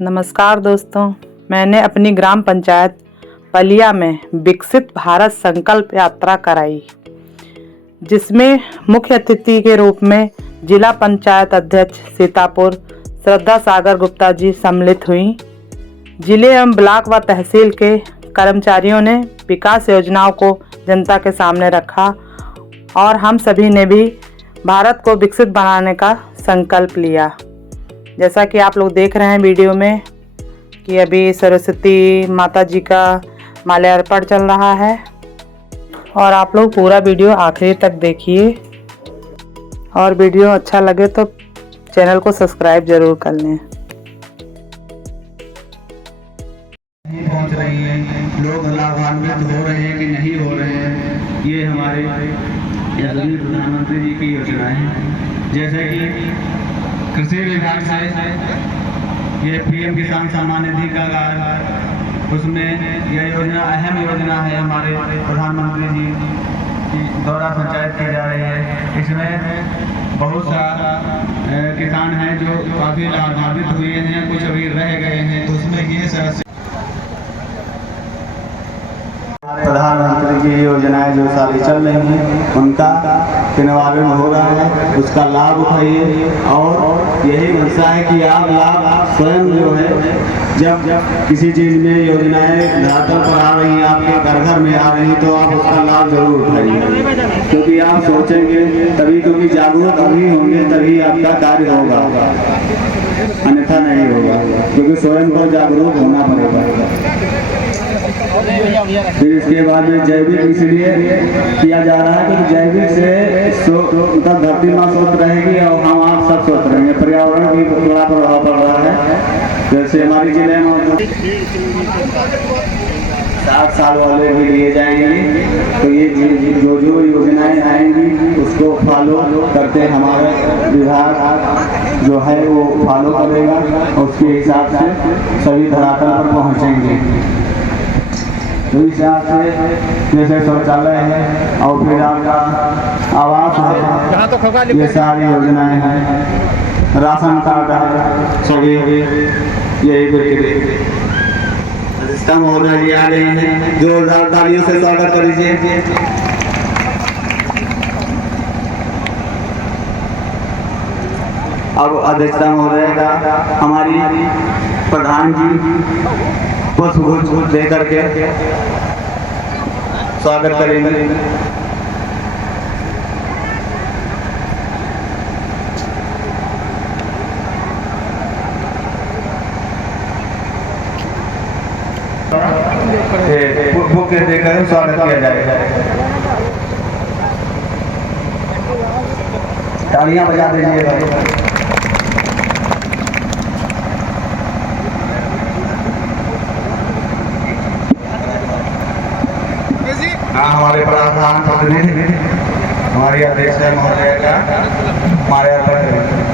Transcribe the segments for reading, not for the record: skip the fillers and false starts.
नमस्कार दोस्तों, मैंने अपनी ग्राम पंचायत पलिया में विकसित भारत संकल्प यात्रा कराई, जिसमें मुख्य अतिथि के रूप में जिला पंचायत अध्यक्ष सीतापुर श्रद्धा सागर गुप्ता जी सम्मिलित हुई। जिले एवं ब्लॉक व तहसील के कर्मचारियों ने विकास योजनाओं को जनता के सामने रखा और हम सभी ने भी भारत को विकसित बनाने का संकल्प लिया। जैसा कि आप लोग देख रहे हैं वीडियो में कि अभी सरस्वती माता जी का माल्यार्पण चल रहा है और आप लोग पूरा वीडियो आखिरी तक देखिए और वीडियो अच्छा लगे तो चैनल को सब्सक्राइब जरूर कर लें। पहुंच रही हैं, लोग लाभान्वित हो रहे हैं कि नहीं हो रहे हैं, ये हमारे यशस्वी प्रधानमंत्री जी की योजना है। जैसे कि कृषि विभाग से ये पीएम किसान सम्मान निधि का उसमें यह योजना अहम योजना है, हमारे प्रधानमंत्री जी की द्वारा संचालित की जा रही है। इसमें बहुत सा किसान हैं जो काफ़ी लाभान्वित हुए हैं, कुछ अभी रह गए हैं, तो उसमें ये प्रधानमंत्री की योजनाएं जो सारी चल रही हैं उनका क्रियान्वयन हो रहा है, उसका लाभ उठाइए। और यही मंशा है कि आप लाभ स्वयं जो है जब किसी चीज़ में योजनाएं धरातल पर आ रही हैं, आपके घर घर में आ रही, तो आप उसका लाभ जरूर उठाइए, क्योंकि आप सोचेंगे तभी, क्योंकि जागरूक अभी होंगे तभी आपका कार्य होगा, अन्यथा नहीं होगा, क्योंकि स्वयं को जागरूक होना पड़ेगा। फिर इसके बाद में जैविक इसलिए किया जा रहा है क्योंकि जैविक से मतलब धरती माँ स्वस्थ रहेगी और हम आप सब स्वस्थ रहेंगे, पर्यावरण भी बड़ा प्रभाव पड़ रहा है। जैसे हमारे जिले में 60 साल वाले भी लिए जाएंगे, तो ये जो जो योजनाएं आएंगी उसको फॉलो करते हमारा विभाग जो है वो फॉलो करेगा, उसके हिसाब से सभी धरातल पर पहुँचेंगे। तो इस हिसाब से जैसे शौचालय है और फिर आपका आवास है, ये सारी योजनाएं हैं, राशन कार्ड है, सभी यही सिस्टम हो रहा है। आ रहे हैं, जोरदार तालियों से स्वागत करिए। अब अध्यक्षता महोदय का हमारी प्रधान जी पुष्प दे करके स्वागत करेंगे। बुक देकर स्वागत किया जाएगा। तालियां बजा दीजिएगा। हमारे प्रधान प्रतिनिधि हमारी अध्यक्ष महोदय का माल्यार्पण करेंगे।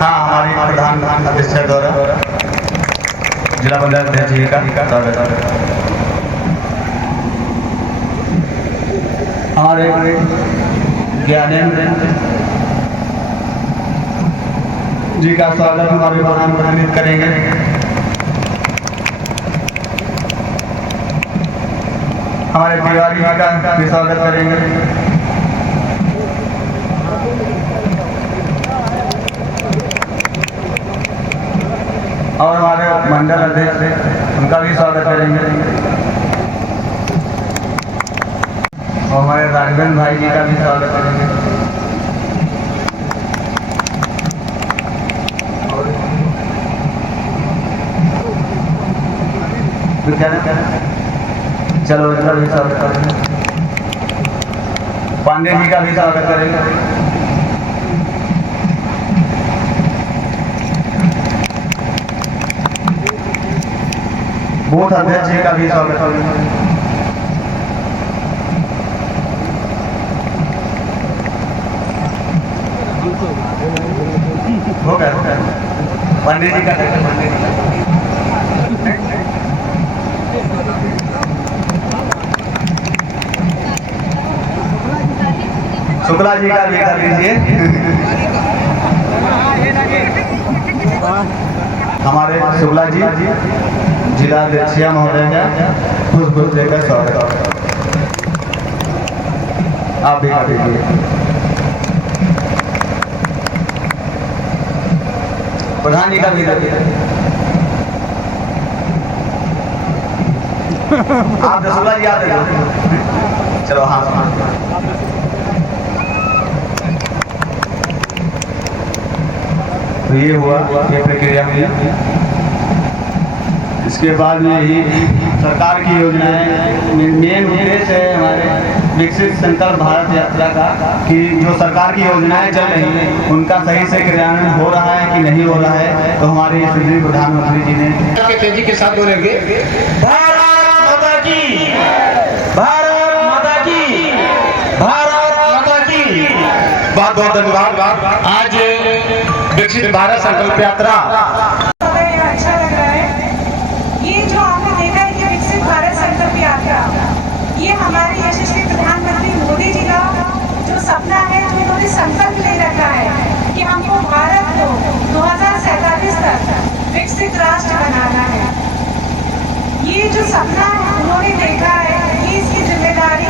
हाँ, हमारी प्रधान अध्यक्ष द्वारा जिला पंचायत अध्यक्ष जी का स्वागत है। हमारे ज्ञानेंद्र जी का स्वागत हमारे प्रधान प्रतिनिधि करेंगे। हमारे तिवारी जी का भी स्वागत करेंगे। और हमारे मंडल अध्यक्ष उनका भी स्वागत करेंगे और हमारे राघवेंद्र भाई जी का भी स्वागत करेंगे। चलो इनका भी स्वागत करेंगे। पांडे जी का भी स्वागत करेंगे। बूथ अध्यक्ष जी का भी स्वागत करेंगे। हो गया पंडित जी का पंडित जी शुक्ला जी का भी कर लीजिए। हमारे शुक्ला जी जिला अध्यक्ष महोदय का पुष्प देकर स्वागत। आप भी कर दीजिए। प्रधान जी का भी कर दीजिए। आप शुक्ला जी आते हैं। चलो हाँ तो ये हुआ ये प्रक्रिया हुई। इसके बाद में ही सरकार की योजनाएं मेन उद्देश्य है हमारे विकसित संकल्प भारत यात्रा का कि जो सरकार की योजनाएं चल रही हैं उनका सही से क्रियान्वयन हो रहा है कि नहीं हो रहा है। तो हमारे श्री प्रधानमंत्री जी ने तेजी के साथ बोलेंगे भारत माता की, भारत माता की, भारत माता की। बहुत बहुत धन्यवाद। आज विकसित भारत संकल्प यात्रा अच्छा लग रहा है। ये जो आपने देखा है कि विकसित भारत संकल्प यात्रा, ये हमारे यशस्वी प्रधानमंत्री मोदी जी का जो सपना है, जो उन्होंने संकल्प ले रखा है कि हमको भारत को 2047 तक विकसित राष्ट्र बनाना है। ये जो सपना उन्होंने देखा है, ये इसकी जिम्मेदारी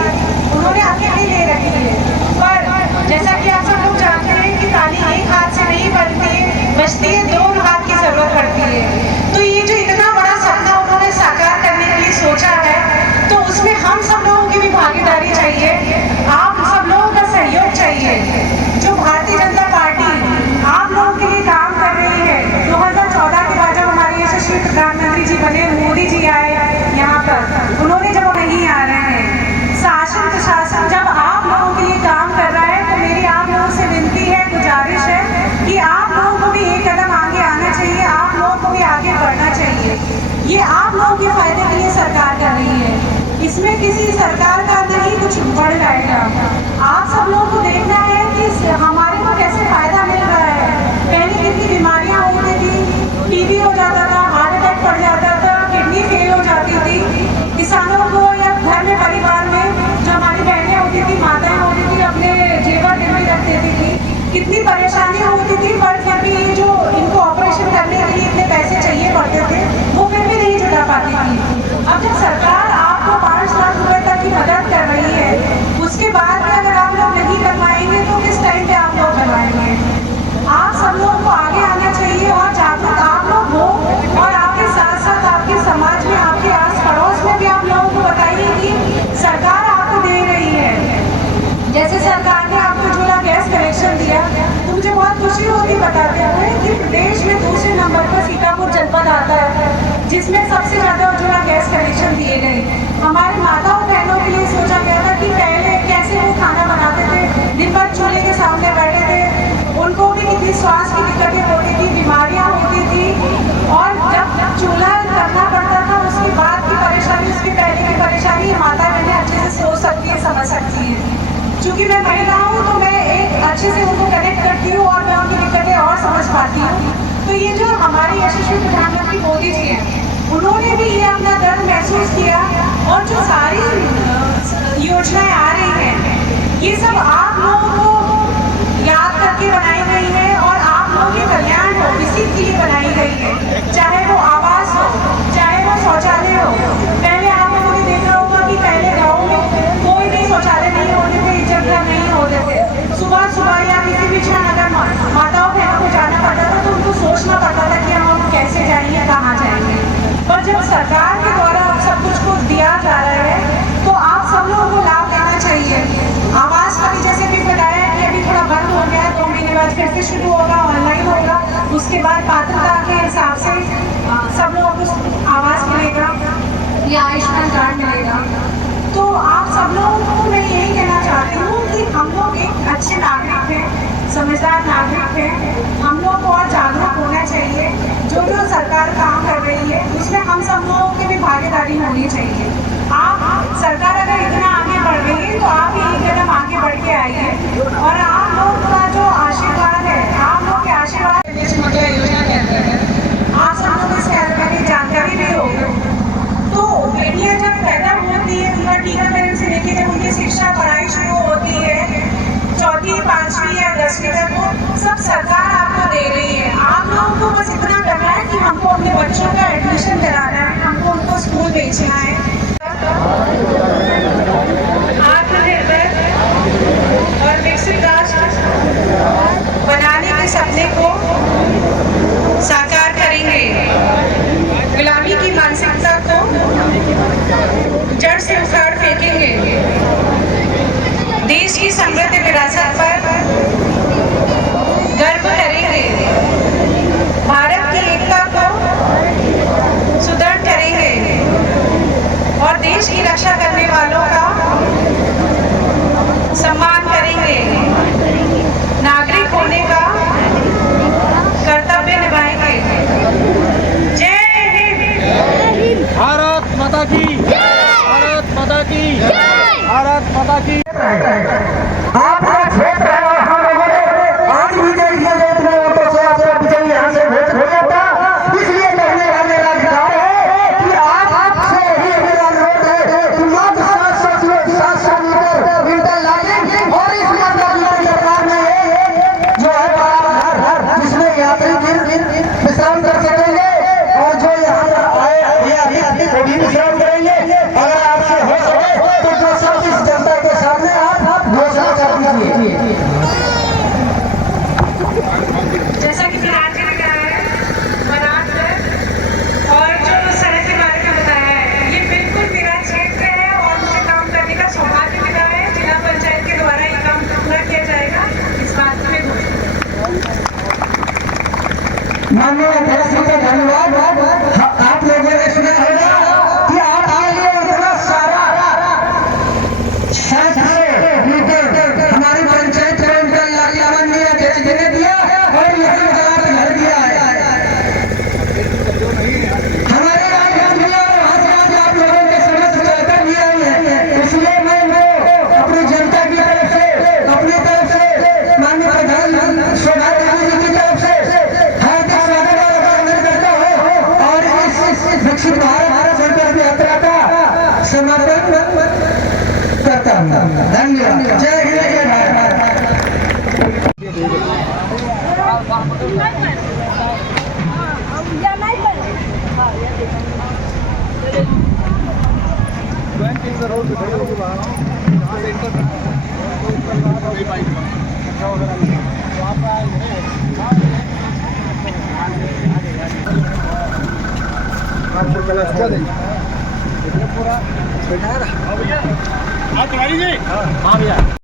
उन्होंने अकेले ले रखी है। पर जैसा कि आप सब लोग जानते हैं कि ताली एक हाथ से नहीं बनती है, बजती है दोनों हाथ की जरूरत पड़ती है। तो ये जो इतना बड़ा सपना उन्होंने साकार करने के लिए सोचा है, तो उसमें हम सब लोगों की भी भागीदारी चाहिए, आप सब लोगों का सहयोग चाहिए। जो भारतीय जनता पार्टी आप लोगों के लिए काम कर रही है, 2014 के बाद जब हमारे यशस्वी प्रधानमंत्री जी बने, मोदी जी आए यहाँ पर, उन्होंने जब नहीं आ रहे हैं, शासन प्रशासन जब आप लोगों के लिए काम कर रहा है, तो मेरी आप लोगों से विनती है, गुजारिश है कि आप लोगों को भी एक कदम आगे आना चाहिए, आप लोगों को भी आगे बढ़ना चाहिए। ये आप लोगों के फायदे के लिए सरकार कर रही है, इसमें किसी सरकार का नहीं कुछ बढ़ जाएगा। आप सब लोगों को देखना है कि हमारे को कैसे फायदा मिल रहा है। पहले कितनी बीमारियां होती थी, टीबी हो जाता था, हार्ट अटैक पड़ जाता था, किडनी फेल हो जाती थी। किसानों को या घर में परिवार में जो हमारी बहनें होती थी, माताएं होती थी, अपने जेवर गिरवी रख देती थी, कितनी परेशानियां होती थी। पर फिर भी ये जो इनको ऑपरेशन करने के लिए इतने पैसे चाहिए पड़ते थे, वो फिर भी नहीं जुटा पाती थी। अब जब सरकार आपको 5 लाख रुपए तक की मदद कर रही है, उसके बाद में अगर आप लोग नहीं करवाएंगे तो किस टाइम पे आप लोग करवाएंगे। आप सब लोगों को आगे आना चाहिए और जागरूक आप लोग हो, और आपके साथ साथ आपके समाज में, आपके आस पड़ोस में भी आप लोगों को बताइए कि सरकार आपको दे रही है। जैसे सरकार ने आपको उज्ज्वला गैस कनेक्शन दिया, तो मुझे बहुत खुशी होती बताते हुए कि प्रदेश में दूसरे नंबर पर सीतापुर जनपद आता है, जिसमें सबसे ज़्यादा उज्ज्वला गैस कनेक्शन दिए गए। हमारे माताओं बहनों के लिए सोचा गया था कि पहले कैसे वो खाना बनाते थे, दिन भर चूल्हे के सामने बैठे थे, उनको भी कितनी स्वास्थ्य की दिक्कतें होती थी, बीमारियां होती थी, और जब चूल्हा करना पड़ता था उसके बाद की परेशानी, उसके पहले की परेशानी माता बहनें अच्छे से सोच सकती है, समझ सकती है। चूँकि मैं महिला हूँ तो मैं एक अच्छे से उनको कनेक्ट करती हूँ और मैं उनकी दिक्कतें और समझ पाती हूँ। तो ये जो हमारे यशस्वी प्रधानमंत्री मोदी जी हैं, उन्होंने भी ये अपना दर्द महसूस किया, और जो सारी योजनाएं आ रही हैं, ये सब आप लोगों को याद करके बनाई गई है और आप लोगों के कल्याण हो इसी के लिए बनाई गई है। चाहे वो आवास हो, चाहे वो शौचालय हो। पहले आप लोगों ने देखा होगा कि पहले गाँव में कोई भी शौचालय नहीं होते थे, इज्जतदार नहीं होते थे। सुबह सुबह या किसी भी क्षण अगर माताओं बहनों को जाना पड़ता था तो उनको सोचना पड़ता था कि हम कैसे जाएंगे, कहाँ जाएंगे। पर जब सरकार के द्वारा सब कुछ दिया जा रहा है, तो आप सब लोगों को लाभ लेना चाहिए। आवास का भी जैसे भी बताया कि अभी थोड़ा बंद हो गया, 2 महीने बाद फिर से शुरू होगा, ऑनलाइन होगा। उसके बाद पात्रता के हिसाब से सब लोगों को आवास मिलेगा या आयुष्मान कार्ड मिलेगा। तो आप सब लोगों को मैं यही कहना चाहती हूँ कि हम लोग एक अच्छे नागरिक हैं, समझदार नागरिक हैं, हम लोग को और जागरूक होना चाहिए। जो जो सरकार काम कर रही है उसमें हम सब लोगों की भी भागीदारी होनी चाहिए। आप सरकार अगर इतना आगे बढ़ गई है तो आप यही कदम आगे बढ़ के आइए और आप लोग का जो आशीर्वाद है, आप लोग के आशीर्वाद मुद्रा योजना के अंतर्गत आप सब लोग इस कार्यक्रम की जानकारी भी होगी। तो बेटियां जब पैदा होती है उनका टीकाकरण से लेकर जब उनकी शिक्षा पढ़ाई शुरू होती है 4वीं 5वीं या 10वीं तक, वो सब सरकार आपको दे रही है। आप लोगों को बस इतना करना है कि हमको अपने बच्चों का एडमिशन कराना है, हमको उनको स्कूल भेजना है। आत्मनिर्भर और विकसित राष्ट्र बनाने के सपने को साकार करेंगे। गुलामी की मानसिकता को जड़ से उखाड़ फेंकेंगे। देश की समृद्ध विरासत पर गर्व करेंगे। भारत की एकता को सुदृढ़ करेंगे और देश की रक्षा करने वालों का सम्मान करेंगे। नागरिक होने का कर्तव्य निभाएंगे। जय हिंद। भारत माता की, भारत माता की, भारत माता की। आपका क्षेत्र है और हम लोगों ने आज भी देख लिया अपने ऑटो से आपसे बिजली यहाँ से भेज हो जाता, इसलिए कहने का मेरा अधिकार है कि आपसे ही मेरा अनुरोध है कि मात्र 700 मीटर लाइन और इस मात्रा की सरकार में जो है जिसमें यात्री विश्राम कर सकेंगे और जो यहाँ आए वो भी विश्राम करेंगे। अगर आपसे हो सके तो जो सब इस जनता के सामने आप घोषणा कर दीजिए। जैसा कि फिलहाल ने कहा है, बनारस और जो सड़क के बारे में बताया है, ये बिल्कुल मेरा क्षेत्र है और मुझे काम करने का सौभाग्य मिला है। जिला पंचायत के द्वारा ये काम पूरा किया जाएगा, इस बात में माननीय अध्यक्ष जी का धन्यवाद। आप लोगों ने सुना होगा कि आप आए इतना सारा हमारी पंचायत में उनका माननीय अध्यक्ष जी ने दिया और यहाँ घर दिया है। हमारे राजधानी दिया और वहाँ से आज आप लोगों के समझ कर दिया है। इसलिए मैं अपनी जनता की तरफ से, अपनी तरफ से माननीय प्रधान सौभाग्य जी की तरफ से विकसित भारत संकल्प यात्रा का समापन करता हूँ। धन्यवाद। जय हिंद, जय हाँ भैया।